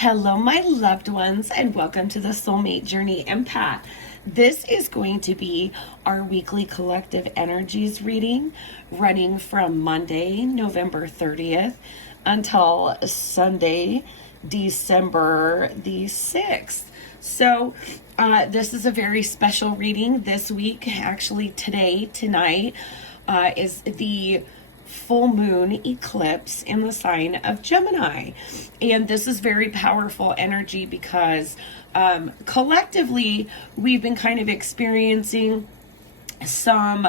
Hello, my loved ones, and welcome to the Soulmate Journey Empath. This is going to be our weekly collective energies reading, running from Monday, November 30th, until Sunday, December the 6th. So, this is a very special reading this week. Actually, tonight, is the full moon eclipse in the sign of Gemini. And this is very powerful energy because collectively we've been kind of experiencing some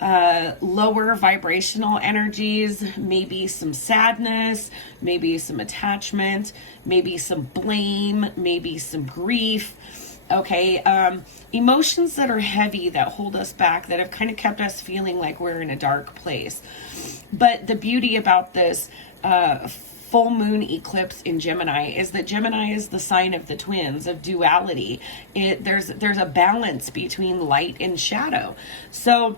lower vibrational energies, maybe some sadness, maybe some attachment, maybe some blame, maybe some grief. Okay, emotions that are heavy, that hold us back, that have kind of kept us feeling like we're in a dark place. But the beauty about this full moon eclipse in Gemini is that Gemini is the sign of the twins, of duality. There's a balance between light and shadow. So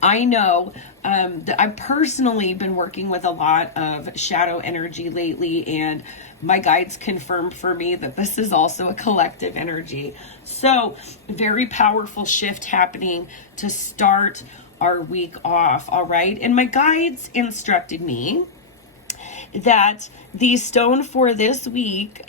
I know that I've personally been working with a lot of shadow energy lately, and my guides confirmed for me that this is also a collective energy. So very powerful shift happening to start our week off, all right? And my guides instructed me that the stone for this week,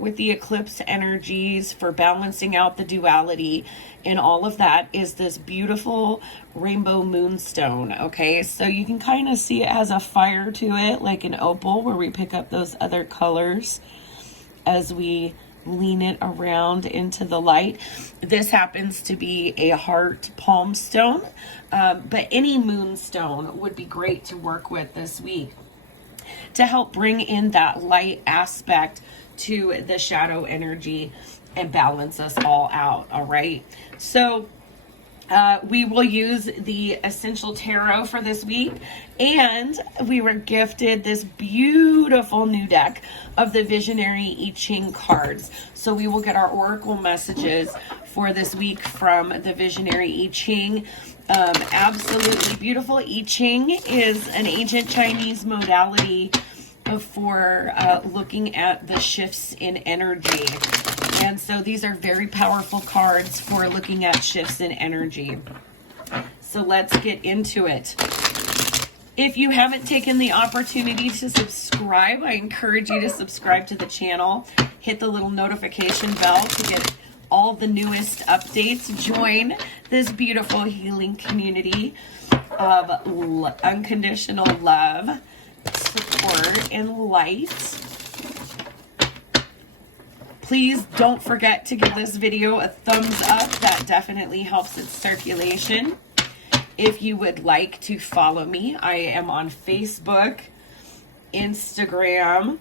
with the eclipse energies for balancing out the duality and all of that, is this beautiful rainbow moonstone. Okay, so you can kind of see it has a fire to it, like an opal, where we pick up those other colors as we lean it around into the light. This happens to be a heart palm stone, but any moonstone would be great to work with this week to help bring in that light aspect to the shadow energy and balance us all out. All right, so we will use the Essential Tarot for this week, and we were gifted this beautiful new deck of the Visionary I Ching cards. So we will get our oracle messages for this week from the Visionary I Ching. Absolutely beautiful. I Ching is an ancient Chinese modality for looking at the shifts in energy. And so these are very powerful cards for looking at shifts in energy. So let's get into it. If you haven't taken the opportunity to subscribe, I encourage you to subscribe to the channel. Hit the little notification bell to get all the newest updates. Join this beautiful healing community of unconditional love, support, and light. Please don't forget to give this video a thumbs up. That definitely helps its circulation. If you would like to follow me, I am on Facebook, Instagram,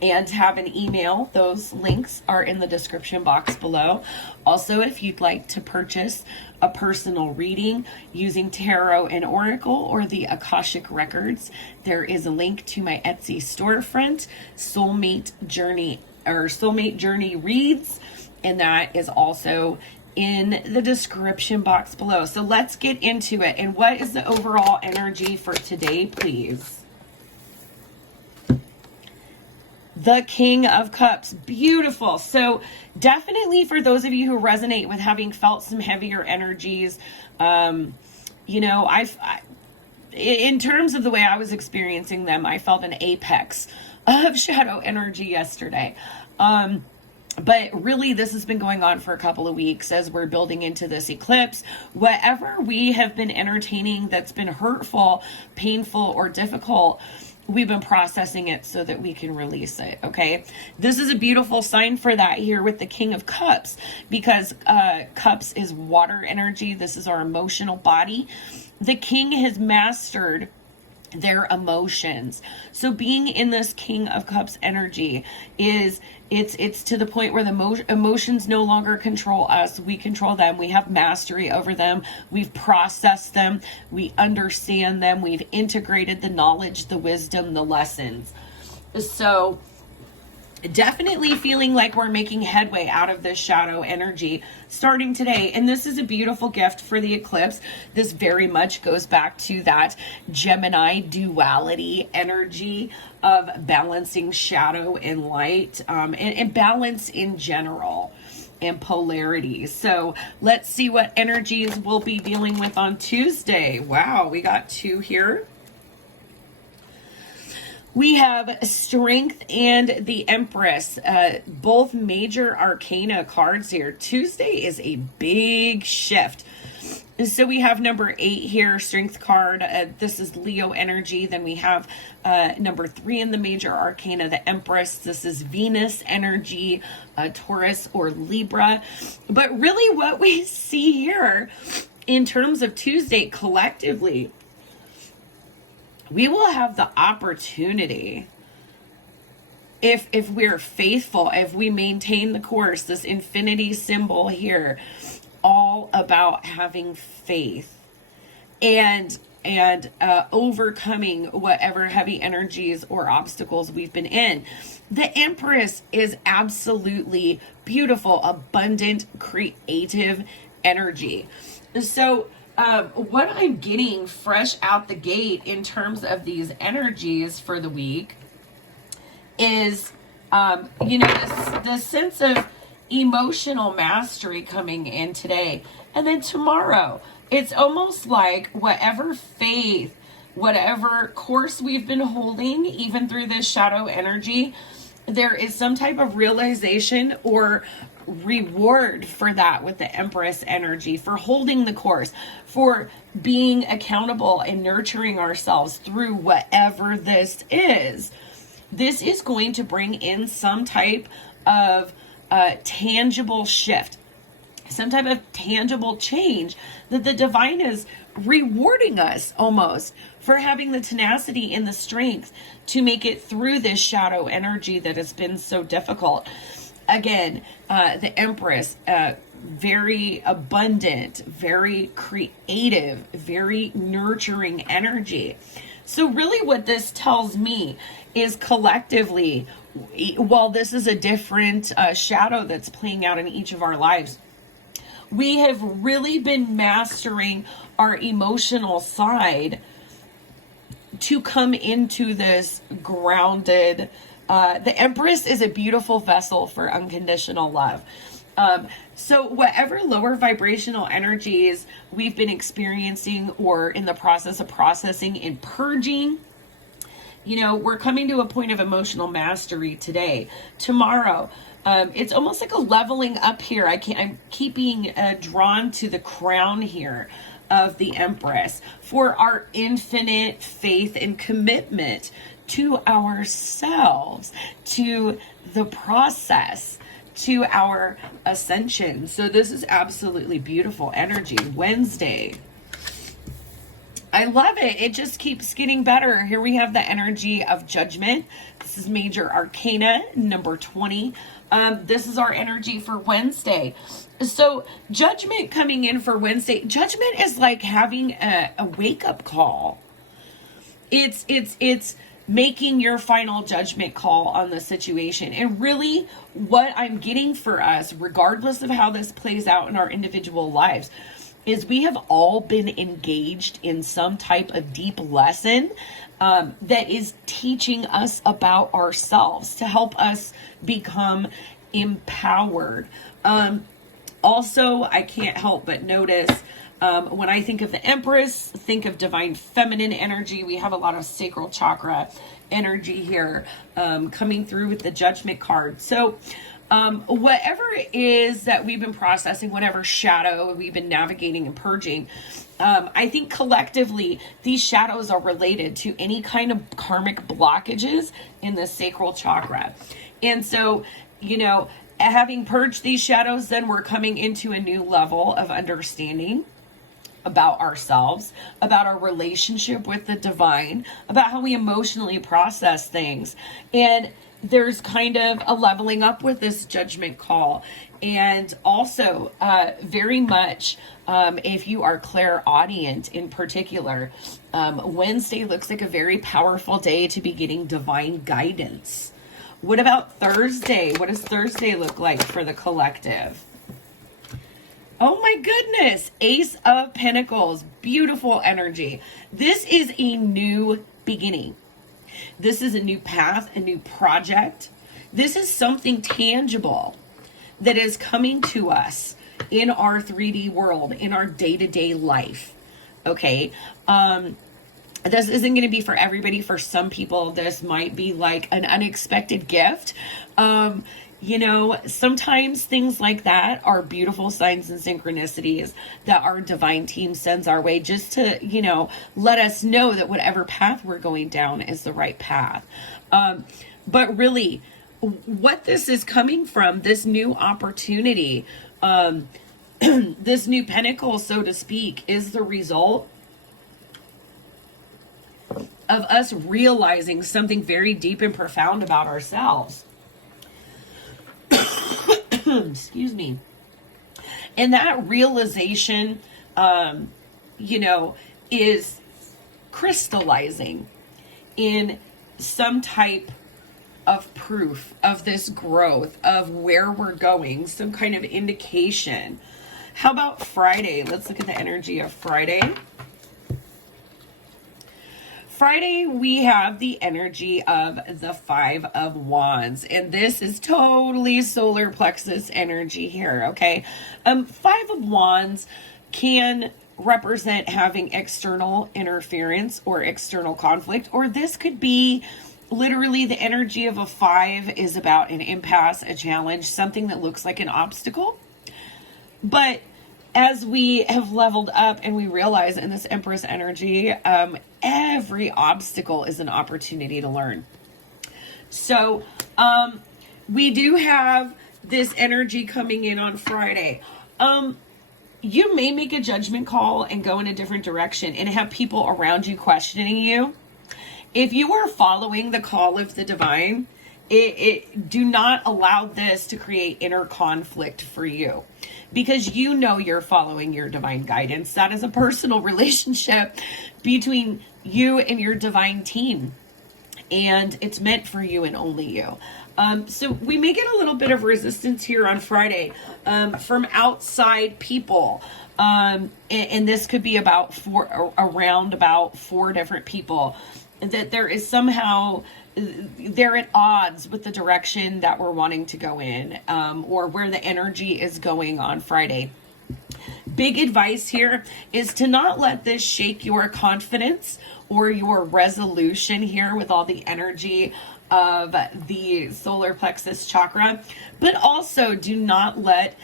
and have an email. Those links are in the description box below. Also, if you'd like to purchase a personal reading using tarot and oracle or the Akashic records, there is a link to my Etsy storefront, Soulmate Journey Reads, and that is also in the description box below. So let's get into it. And what is the overall energy for today, please? The King of Cups. Beautiful. So definitely for those of you who resonate with having felt some heavier energies, you know, in terms of the way I was experiencing them, I felt an apex of shadow energy yesterday. But really, this has been going on for a couple of weeks as we're building into this eclipse. Whatever we have been entertaining that's been hurtful, painful, or difficult, we've been processing it so that we can release it, okay? This is a beautiful sign for that here with the King of Cups, because Cups is water energy. This is our emotional body. The King has mastered their emotions. So being in this King of Cups energy is it's to the point where the emotions no longer control us. We control them. We have mastery over them. We've processed them. We understand them. We've integrated the knowledge, the wisdom, the lessons. So definitely feeling like we're making headway out of this shadow energy starting today. And this is a beautiful gift for the eclipse. This very much goes back to that Gemini duality energy of balancing shadow and light, and balance in general, and polarity. So let's see what energies we'll be dealing with on Tuesday. Wow, we got 2 here. We have Strength and the Empress, both major arcana cards here. Tuesday is a big shift. So we have number 8 here, Strength card. This is Leo energy. Then we have number 3 in the major arcana, the Empress. This is Venus energy, Taurus or Libra. But really what we see here in terms of Tuesday collectively, we will have the opportunity, if we're faithful, if we maintain the course, this infinity symbol here, all about having faith and overcoming whatever heavy energies or obstacles we've been in. The Empress is absolutely beautiful, abundant, creative energy. So what I'm getting fresh out the gate in terms of these energies for the week is, this sense of emotional mastery coming in today. And then tomorrow, it's almost like whatever faith, whatever course we've been holding, even through this shadow energy, there is some type of realization or reward for that with the Empress energy, for holding the course, for being accountable and nurturing ourselves through whatever this is. This is going to bring in some type of tangible shift, some type of tangible change that the divine is rewarding us almost for having the tenacity and the strength to make it through this shadow energy that has been so difficult. Again, the Empress, very abundant, very creative, very nurturing energy. So really what this tells me is collectively, while this is a different shadow that's playing out in each of our lives, we have really been mastering our emotional side to come into this grounded. The Empress is a beautiful vessel for unconditional love. So whatever lower vibrational energies we've been experiencing or in the process of processing and purging, we're coming to a point of emotional mastery today. Tomorrow, it's almost like a leveling up here. I'm keeping drawn to the crown here of the Empress for our infinite faith and commitment to ourselves, to the process, to our ascension. So this is absolutely beautiful energy. Wednesday, I love it. It just keeps getting better. Here we have the energy of Judgment. This is major arcana number 20. This is our energy for Wednesday. So Judgment coming in for Wednesday. Judgment is like having a wake-up call. It's making your final judgment call on the situation. And really what I'm getting for us, regardless of how this plays out in our individual lives, is we have all been engaged in some type of deep lesson that is teaching us about ourselves to help us become empowered. Also, I can't help but notice when I think of the Empress, think of divine feminine energy. We have a lot of sacral chakra energy here coming through with the Judgment card. So whatever it is that we've been processing, whatever shadow we've been navigating and purging, I think collectively these shadows are related to any kind of karmic blockages in the sacral chakra. And so, having purged these shadows, then we're coming into a new level of understanding about ourselves, about our relationship with the divine, about how we emotionally process things. And there's kind of a leveling up with this judgment call. And also very much if you are clairaudient in particular, Wednesday looks like a very powerful day to be getting divine guidance What about Thursday? What does Thursday look like for the collective? Oh my goodness. Ace of Pentacles. Beautiful energy. This is a new beginning. This is a new path, a new project. This is something tangible that is coming to us in our 3D world, in our day-to-day life. Okay. This isn't going to be for everybody. For some people, this might be like an unexpected gift. You know, sometimes things like that are beautiful signs and synchronicities that our divine team sends our way just to, you know, let us know that whatever path we're going down is the right path. But really, what this is coming from, this new opportunity, this new pinnacle, so to speak, is the result of us realizing something very deep and profound about ourselves. Excuse me. And that realization, you know, is crystallizing in some type of proof of this growth, of where we're going, some kind of indication. How about Friday? Let's look at the energy of Friday. Friday, we have the energy of the Five of Wands, and this is totally solar plexus energy here, okay? Five of Wands can represent having external interference or external conflict, or this could be literally the energy of a five is about an impasse, a challenge, something that looks like an obstacle. But as we have leveled up and we realize in this Empress energy, every obstacle is an opportunity to learn. So we do have this energy coming in on Friday. You may make a judgment call and go in a different direction and have people around you questioning you. If you are following the call of the divine, do not allow this to create inner conflict for you, because you know you're following your divine guidance. That is a personal relationship between you and your divine team, and it's meant for you and only you. So we may get a little bit of resistance here on Friday from outside people. And this could be around about four different people, that there is somehow they're at odds with the direction that we're wanting to go in, or where the energy is going on Friday. Big advice here is to not let this shake your confidence or your resolution here with all the energy of the solar plexus chakra, but also do not let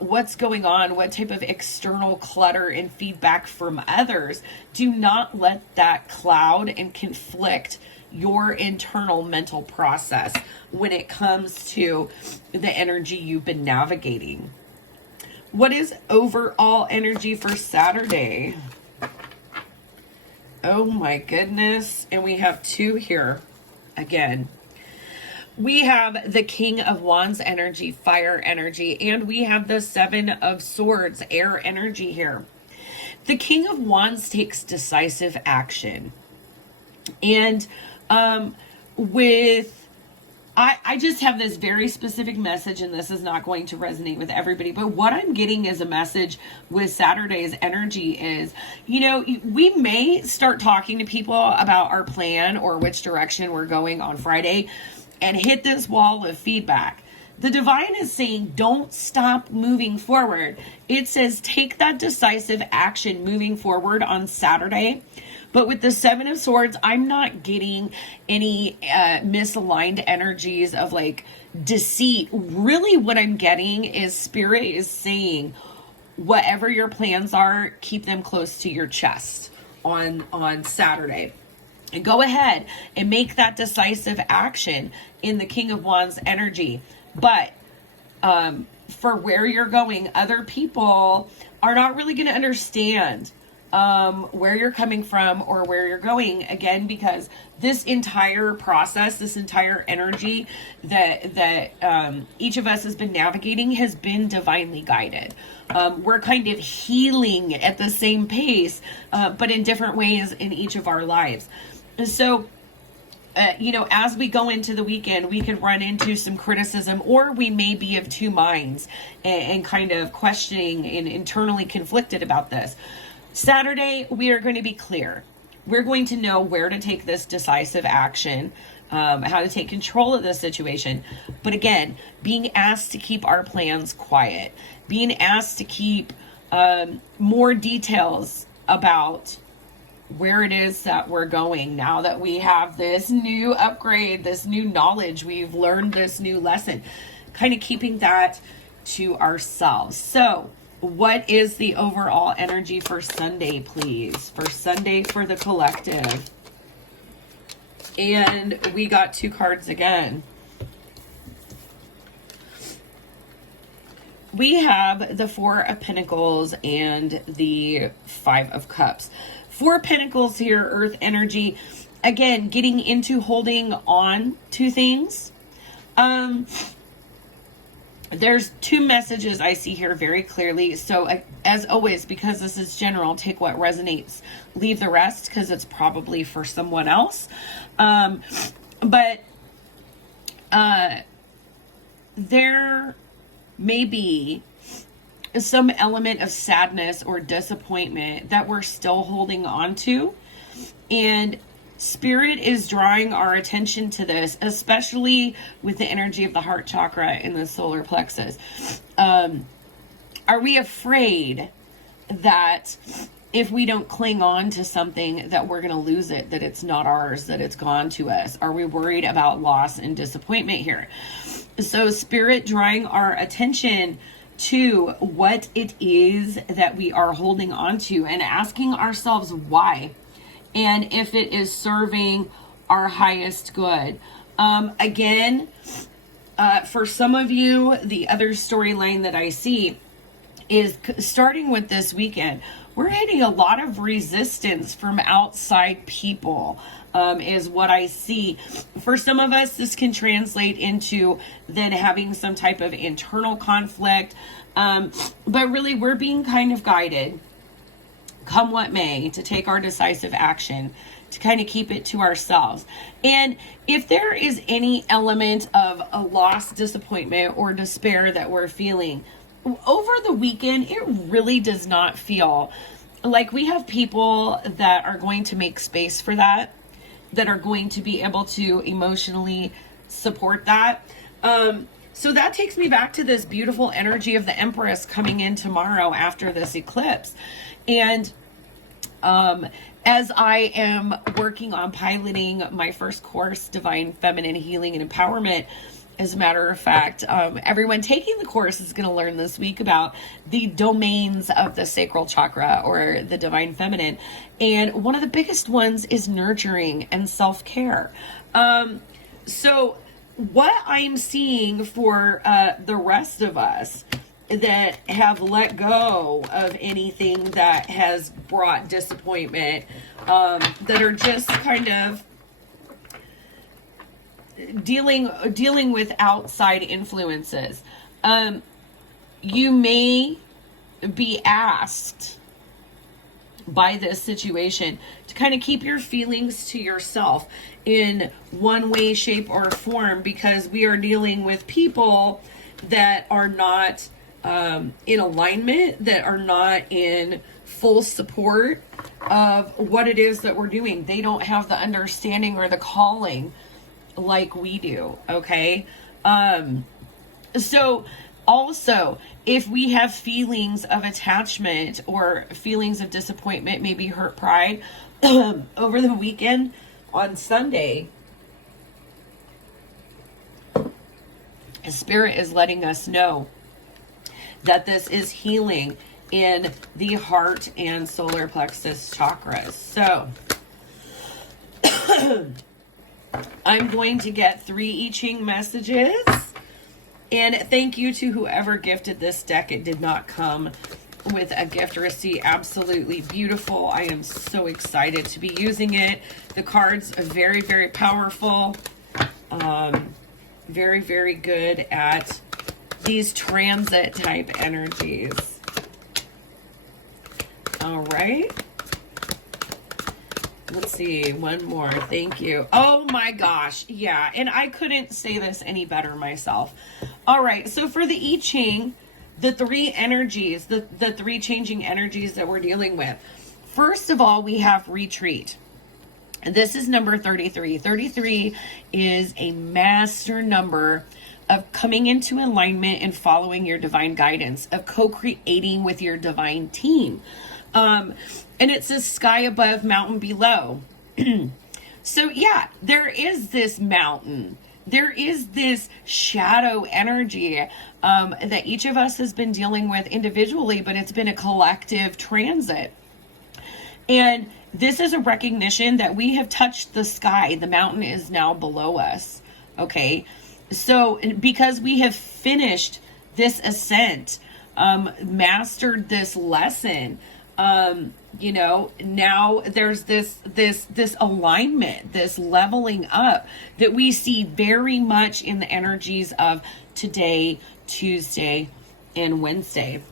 what's going on, what type of external clutter and feedback from others, do not let that cloud and conflict your internal mental process when it comes to the energy you've been navigating. What is overall energy for Saturday? Oh my goodness. And we have two here again. We have the King of Wands energy, fire energy, and we have the Seven of Swords, air energy here. The King of Wands takes decisive action. And I just have this very specific message, and this is not going to resonate with everybody, but what I'm getting as a message with Saturday's energy is, you know, we may start talking to people about our plan or which direction we're going on Friday and hit this wall of feedback. The divine is saying, don't stop moving forward. It says, take that decisive action moving forward on Saturday. But with the Seven of Swords, I'm not getting any misaligned energies of like deceit. Really what I'm getting is Spirit is saying, whatever your plans are, keep them close to your chest on Saturday. And go ahead and make that decisive action in the King of Wands energy. But for where you're going, other people are not really going to understand where you're coming from or where you're going, again, because this entire process, this entire energy that each of us has been navigating has been divinely guided. We're kind of healing at the same pace, but in different ways in each of our lives. And so you know, as we go into the weekend, we could run into some criticism, or we may be of two minds and kind of questioning and internally conflicted about this. Saturday, we are going to be clear. We're going to know where to take this decisive action, how to take control of the situation. But again, being asked to keep our plans quiet, being asked to keep more details about where it is that we're going now that we have this new upgrade, this new knowledge, we've learned this new lesson, kind of keeping that to ourselves. So what is the overall energy for Sunday, please? For Sunday for the collective. And we got two cards again. We have the Four of Pentacles and the Five of Cups. Four of Pentacles here, earth energy. Again, getting into holding on to things. There's two messages I see here very clearly. So as always, because this is general, take what resonates, leave the rest, because it's probably for someone else. But there may be some element of sadness or disappointment that we're still holding on to. And Spirit is drawing our attention to this, especially with the energy of the heart chakra and the solar plexus. Are we afraid that if we don't cling on to something that we're going to lose it, that it's not ours, that it's gone to us? Are we worried about loss and disappointment here? So Spirit drawing our attention to what it is that we are holding on to and asking ourselves why, and if it is serving our highest good. Again, for some of you, the other storyline that I see is starting with this weekend. We're hitting a lot of resistance from outside people, is what I see. For some of us, this can translate into then having some type of internal conflict. But really, we're being kind of guided, come what may, to take our decisive action, to kind of keep it to ourselves. And if there is any element of a loss, disappointment, or despair that we're feeling, over the weekend, it really does not feel like we have people that are going to make space for that, that are going to be able to emotionally support that. So that takes me back to this beautiful energy of the Empress coming in tomorrow after this eclipse. And as I am working on piloting my first course, Divine Feminine Healing and Empowerment, as a matter of fact, everyone taking the course is going to learn this week about the domains of the sacral chakra or the divine feminine. And one of the biggest ones is nurturing and self-care. So what I'm seeing for the rest of us that have let go of anything that has brought disappointment, that are just kind of dealing with outside influences, you may be asked by this situation to kind of keep your feelings to yourself in one way, shape, or form, because we are dealing with people that are not in alignment, that are not in full support of what it is that we're doing. They don't have the understanding or the calling like we do. Okay. So also, if we have feelings of attachment or feelings of disappointment, maybe hurt pride, over the weekend on Sunday, Spirit is letting us know that this is healing in the heart and solar plexus chakras. So I'm going to get 3 I Ching messages. And thank you to whoever gifted this deck. It did not come with a gift receipt. Absolutely beautiful. I am so excited to be using it. The cards are very, very powerful. Very, very good at these transit type energies. All right. Let's see, one more. Thank you. Oh my gosh. Yeah, and I couldn't say this any better myself. All right, so for the I Ching, the three energies, the three changing energies that we're dealing with. First of all, we have retreat. This is number 33. 33 is a master number of coming into alignment and following your divine guidance, of co-creating with your divine team. And it says sky above, mountain below. So yeah, there is this mountain. There is this shadow energy that each of us has been dealing with individually, but it's been a collective transit. And this is a recognition that we have touched the sky. The mountain is now below us. Okay. So because we have finished this ascent, mastered this lesson, you know, now there's this alignment, this leveling up that we see very much in the energies of today, Tuesday, and Wednesday.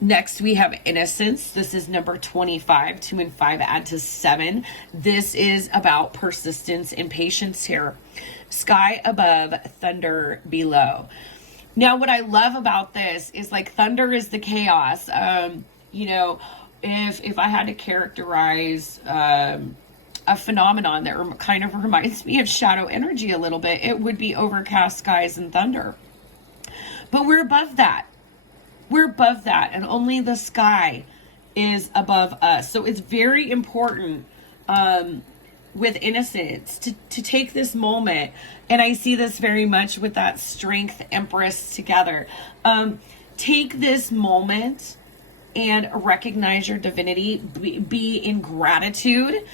Next, we have innocence. This is number 25. 2 and 5 add to 7. This is about persistence and patience here. Sky above, thunder below. Now, what I love about this is, like, thunder is the chaos. You know, if I had to characterize a phenomenon that kind of reminds me of shadow energy a little bit, it would be overcast skies and thunder. But we're above that. We're above that, and only the sky is above us. So it's very important with innocence to take this moment, and I see this very much with that strength empress together. Take this moment and recognize your divinity. Be in gratitude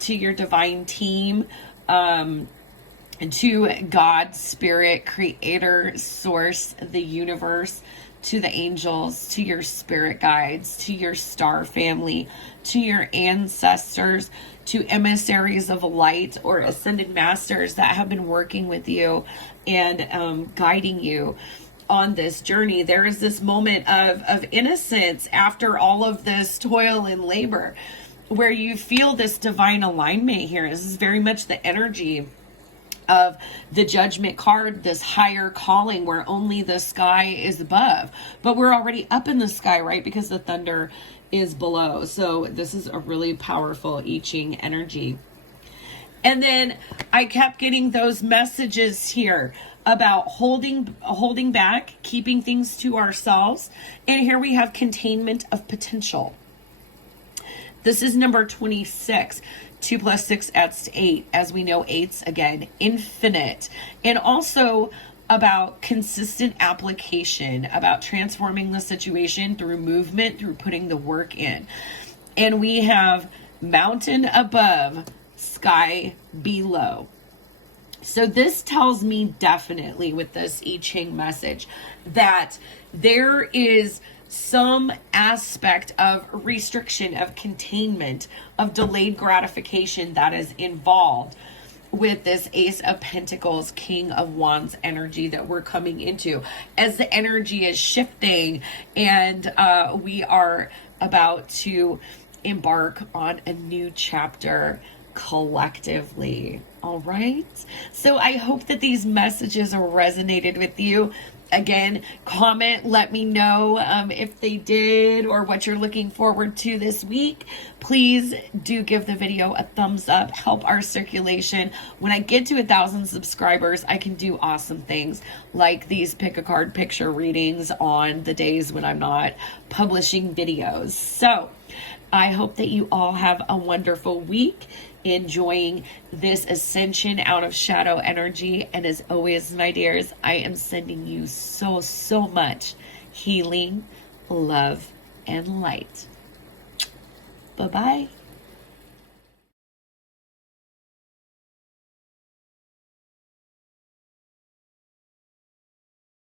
to your divine team, to God, Spirit, Creator, Source, the universe, to the angels, to your spirit guides, to your star family, to your ancestors, to emissaries of light or ascended masters that have been working with you and guiding you on this journey. There is this moment of innocence after all of this toil and labor where you feel this divine alignment here. This is very much the energy of the judgment card, this higher calling where only the sky is above, but we're already up in the sky, right? Because the thunder is below. So this is a really powerful I Ching energy. And then I kept getting those messages here about holding back, keeping things to ourselves. And here we have containment of potential. This is number 26. 2 plus 6 adds to 8. As we know, 8's, again, infinite. And also about consistent application, about transforming the situation through movement, through putting the work in. And we have mountain above, sky below. So this tells me definitely with this I Ching message that there is some aspect of restriction, of containment, of delayed gratification that is involved with this Ace of Pentacles, King of Wands energy that we're coming into as the energy is shifting and we are about to embark on a new chapter collectively. All right. So I hope that these messages resonated with you. Again, comment, let me know if they did or what you're looking forward to this week. Please do give the video a thumbs up, help our circulation. When I get to 1,000 subscribers, I can do awesome things like these pick a card picture readings on the days when I'm not publishing videos. So I hope that you all have a wonderful week, enjoying this ascension out of shadow energy. And as always, my dears, I am sending you so much healing, love, and light. Bye-bye.